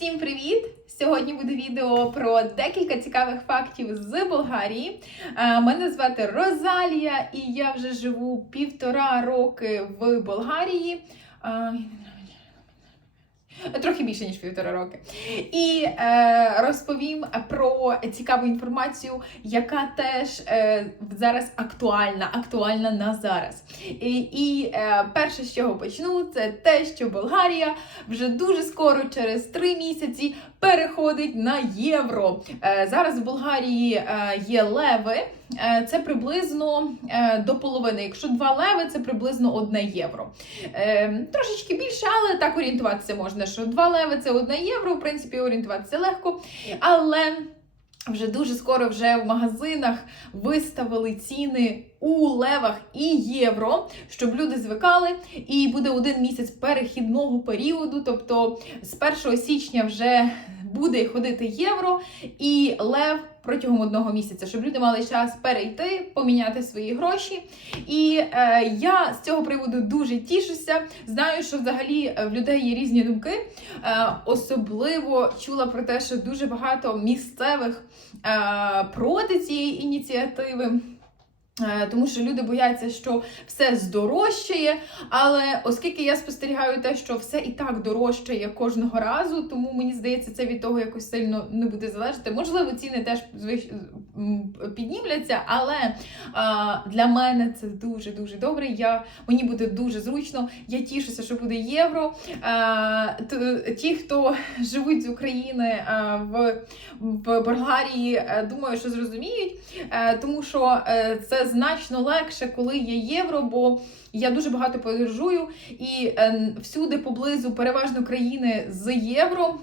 Всім привіт! Сьогодні буде відео про декілька цікавих фактів з Болгарії. Е, Мене звати Розалія, і я вже живу півтора роки в Болгарії. Трохи більше ніж півтора роки. І е, розповім про цікаву інформацію, яка теж е, зараз актуальна, актуальна на зараз. І, і е, перше, з чого почну, це те, що Болгарія вже дуже скоро, через три місяці, переходить на євро. Е, зараз в Болгарії е, є леви. Е, Це приблизно е, до половини. Якщо два леви, це приблизно одне євро. Е, Трошечки більше, але так орієнтуватися можна, що два леви це одне євро. В принципі, орієнтуватися легко. Але вже дуже скоро вже в магазинах виставили ціни у левах і євро, щоб люди звикали. І буде один місяць перехідного періоду, тобто з 1 січня вже буде ходити євро і лев протягом одного місяця, щоб люди мали час перейти, поміняти свої гроші. І е, я з цього приводу дуже тішуся. Знаю, що взагалі е, в людей є різні думки. Е, особливо чула про те, що дуже багато місцевих е, проти цієї ініціативи. Е, Тому що люди бояться, що все здорожчає, але оскільки я спостерігаю те, що все і так дорожчає кожного разу, тому мені здається, це від того якось сильно не буде залежати. Можливо, ціни теж піднімляться, але а, для мене це дуже дуже добре. Я мені буде дуже зручно. Я тішуся, що буде євро. А, т- ті, хто живуть з України а, в, в Болгарії, е, думаю, що зрозуміють, Е, тому що е, це значно легше, коли є євро, бо я дуже багато подорожую і е, всюди поблизу переважно країни з євро.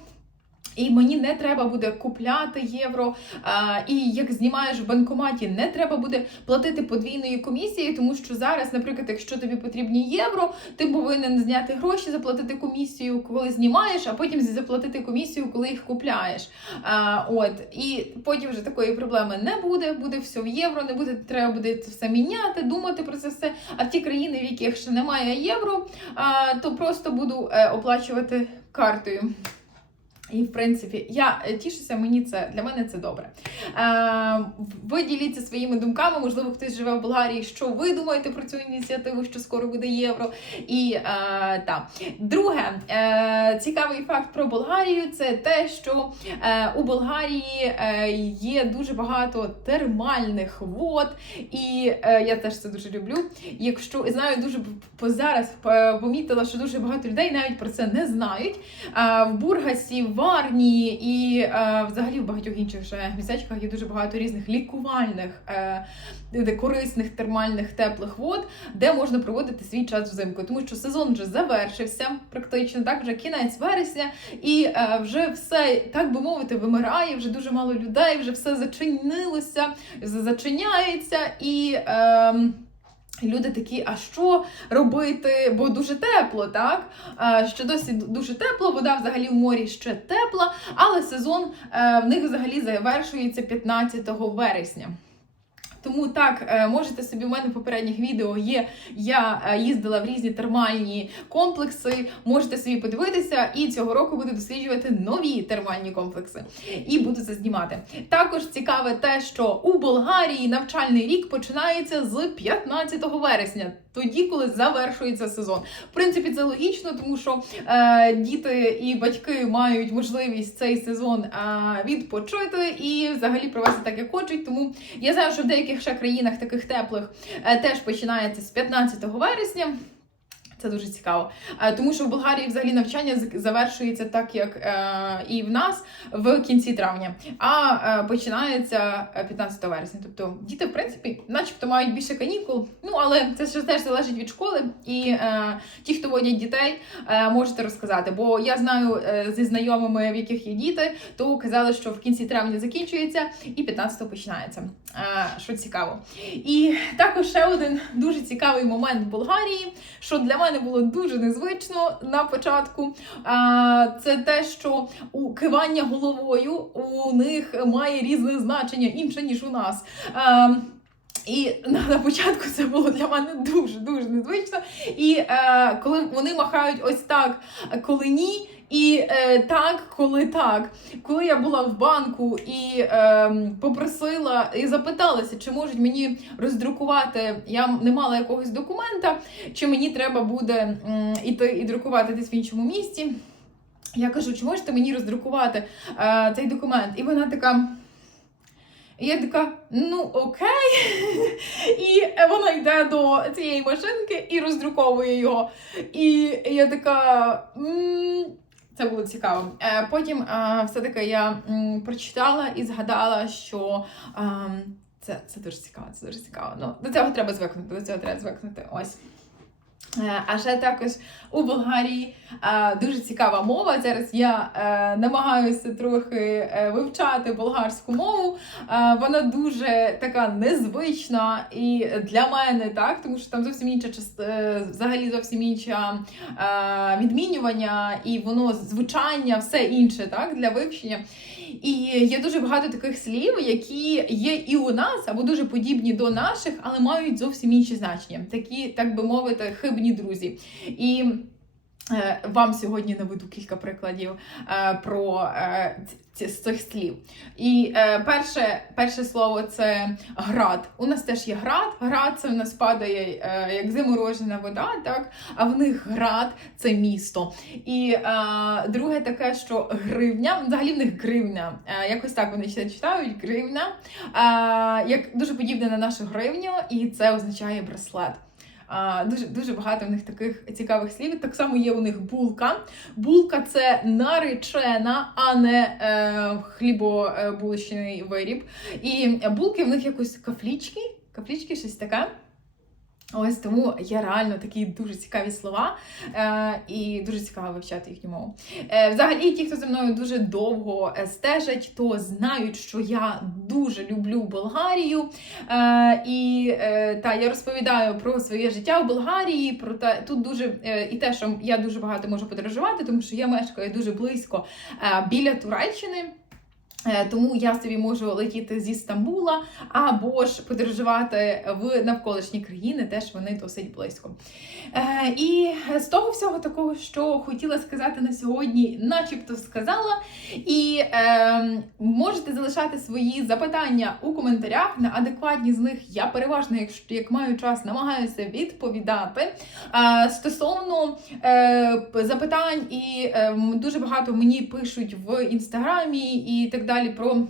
І мені не треба буде купляти євро. А, і як знімаєш в банкоматі, не треба буде платити подвійної комісії, тому що зараз, наприклад, якщо тобі потрібні євро, ти повинен зняти гроші, заплатити комісію, коли знімаєш, а потім заплатити комісію, коли їх купляєш. А, от і потім вже такої проблеми не буде. Буде все в євро, не буде треба буде це все міняти, думати про це все. А в ті країни, в яких ще немає євро, а, то просто буду е, оплачувати картою. І, в принципі, я е, тішуся, мені це для мене це добре. Е, ви діліться своїми думками, можливо, хтось живе в Болгарії. Що ви думаєте про цю ініціативу, що скоро буде євро? І е, та. друге, е, цікавий факт про Болгарію це те, що е, у Болгарії е, є дуже багато термальних вод, і е, я теж це дуже люблю. Якщо знаю, дуже зараз е, помітила, що дуже багато людей навіть про це не знають. А, в Бургасі, в і е, взагалі в багатьох інших містечках є дуже багато різних лікувальних, е, корисних термальних теплих вод, де можна проводити свій час взимку. Тому що сезон вже завершився, практично так, вже кінець вересня, і е, вже все, так би мовити, вимирає. Вже дуже мало людей, вже все зачинилося, зачиняється і. Е, Люди такі, а що робити? Бо дуже тепло, так? Ще досі дуже тепло, вода взагалі в морі ще тепла, але сезон е, в них взагалі завершується 15 вересня. Тому так, е, можете собі в мене в попередніх відео є. Я е, їздила в різні термальні комплекси. Можете собі подивитися, і цього року буду досліджувати нові термальні комплекси і буду це знімати. Також цікаве те, що у Болгарії навчальний рік починається з 15 вересня, тоді, коли завершується сезон. В принципі, це логічно, тому що е, діти і батьки мають можливість цей сезон е, відпочити і взагалі провести так, як хочуть. Тому я знаю, що в деяких ще країнах таких теплих е, теж починається з 15 вересня. Це дуже цікаво, Е, тому що в Болгарії взагалі навчання завершується так, як е, і в нас в кінці травня, а е, починається е, 15 вересня. Тобто діти, в принципі, начебто мають більше канікул. Ну але це ж теж залежить від школи. І ті, хто водять дітей, можете розказати. Бо я знаю зі знайомими, в яких є діти, то казали, що в кінці травня закінчується і 15 починається. Що цікаво. І також ще один дуже цікавий момент в Болгарії, що для мене було дуже незвично на початку. Це те, що у кивання головою у них має різне значення інше ніж у нас. І на, на початку це було для мене дуже дуже незвично. І е, коли вони махають ось так, коли ні, І е, так, коли так, коли я була в банку і е, попросила і запиталася, чи можуть мені роздрукувати, я не мала якогось документа, чи мені треба буде м, іти і друкувати десь в іншому місті. Я кажу, чи можете мені роздрукувати е, цей документ? І вона така. І я така, ну окей. І вона йде до цієї машинки і роздруковує його. І я така. «М, Це було цікаво. Е, Потім е, все-таки я прочитала і згадала, що ем, це, це дуже цікаво, це дуже цікаво. Ну, до цього треба звикнути, до цього треба звикнути. Ось. Е, А ще також у Болгарії е, дуже цікава мова. Зараз я е, намагаюся трохи вивчати болгарську мову. Вона дуже така незвична і для мене, так, тому що там зовсім інша взагалі зовсім інша е, відмінювання, і воно звучання, все інше так, для вивчення. І є дуже багато таких слів, які є і у нас, або дуже подібні до наших, але мають зовсім інші значення. Такі, так би мовити, хибні друзі. І вам сьогодні наведу кілька прикладів е, про е, з цих слів. І е, перше, перше слово це град. У нас теж є град. Град це в нас падає е, як заморожена вода, так? а в них град це місто. І е, друге таке, що гривня, взагалі в них гривня, е, якось так вони ще читають, гривня, е, як дуже подібне на нашу гривню, і це означає браслет. А, дуже дуже багато в них таких цікавих слів. Так само є у них булка. Булка це наречена, а не е, хлібобулочний виріб. І булки в них якось кафлічки, кафлічки, щось таке. Ось тому є реально такі дуже цікаві слова, е, і дуже цікаво вивчати їхню мову. Е, взагалі, ті, хто зі мною дуже довго е, стежать, то знають, що я дуже люблю Болгарію. Е, і е, та я розповідаю про своє життя в Болгарії. Про те, тут дуже е, і те, що я дуже багато можу подорожувати, тому що я мешкаю дуже близько е, біля Туреччини. Е, Тому я собі можу летіти зі Стамбула або ж подорожувати в навколишні країни, теж вони досить близько. Е, І з того всього такого, що хотіла сказати на сьогодні, начебто сказала. І е, можете залишати свої запитання у коментарях. На адекватні з них я переважно, якщо як маю час, намагаюся відповідати. Е, Стосовно запитань, і е, дуже багато мені пишуть в інстаграмі і так далі про.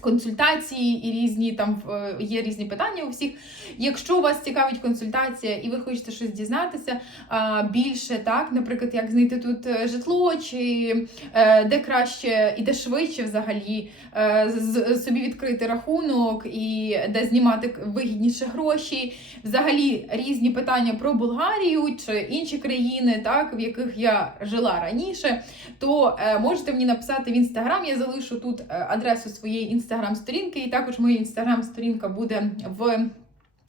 Консультації і різні там е, є різні питання у всіх. Якщо вас цікавить консультація і ви хочете щось дізнатися більше, так, наприклад, як знайти тут е, житло, чи е, де краще і де швидше взагалі собі відкрити рахунок і де знімати вигідніше гроші, взагалі різні питання про Болгарію чи інші країни, так, в яких я жила раніше, то можете мені написати в інстаграм. Я залишу тут адресу своєї інстаграм-сторінки, і також моя інстаграм-сторінка буде в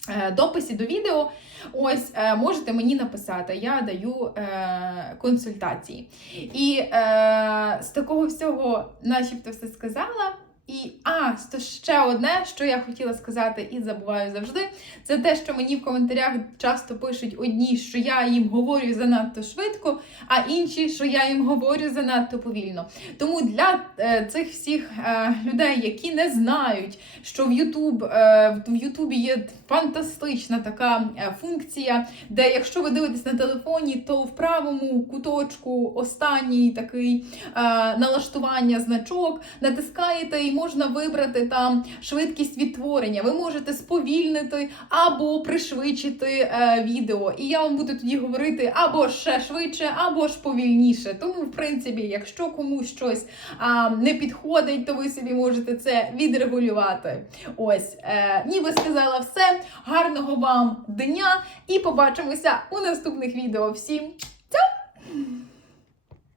е, дописі до відео. Ось е, можете мені написати, я даю е, консультації. І з такого всього, начебто, все сказала. І а, то ще одне, що я хотіла сказати і забуваю завжди, це те, що мені в коментарях часто пишуть одні, що я їм говорю занадто швидко, а інші, що я їм говорю занадто повільно. Тому для е, цих всіх е, людей, які не знають, що в YouTube, е, в Ютубі є фантастична така е, функція, де якщо ви дивитесь на телефоні, то в правому куточку останній такий е, налаштування значок, натискаєте і можна вибрати там швидкість відтворення. Ви можете сповільнити або пришвидшити е, відео. І я вам буду тоді говорити або ще швидше, або ж повільніше. Тому, в принципі, якщо комусь щось а, не підходить, то ви собі можете це відрегулювати. Ось, е, ніби сказала все. Гарного вам дня і побачимося у наступних відео. Всім ця!